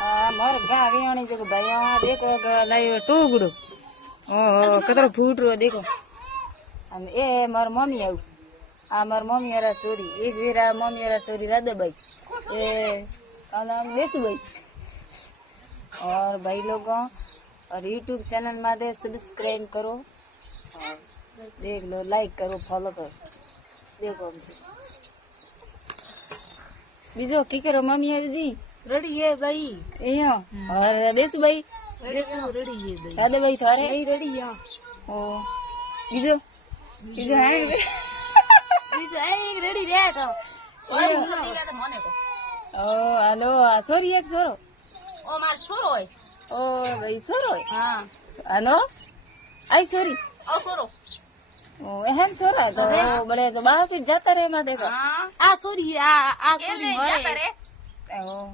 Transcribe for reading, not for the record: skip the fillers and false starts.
मार गाँव वियाणी देखो भाई यहाँ देखो लाइव टूगड़ो ओहो कतरो फूट रो देखो ए मार मम्मी आउ आ मार मम्मी वाला सोरी एक वीरा मम्मी वाला सोरी राधा भाई ए नाम बेसु भाई और भाई लोगों और यूट्यूब चैनल में दे सब्सक्राइब करो देख लो लाइक करो फॉलो करो देखो बीजो की करो मम्मी है जी रेडी है भाई यहाँ और बेसु भाई रेडी है भाई दादा भाई थारे नहीं रेडी है ओ बीजो बीजो है रेडी रे तो ओ हेलो सॉरी एक छोरो ओ मार छोरो है ओ भाई छोरो है हां हेलो आई सॉरी ओ छोरो ओ एहन छोरा तो बड़े तो बाहर से जाता रे ना देखो हां आ सॉरी आ सॉरी जाता रे ओ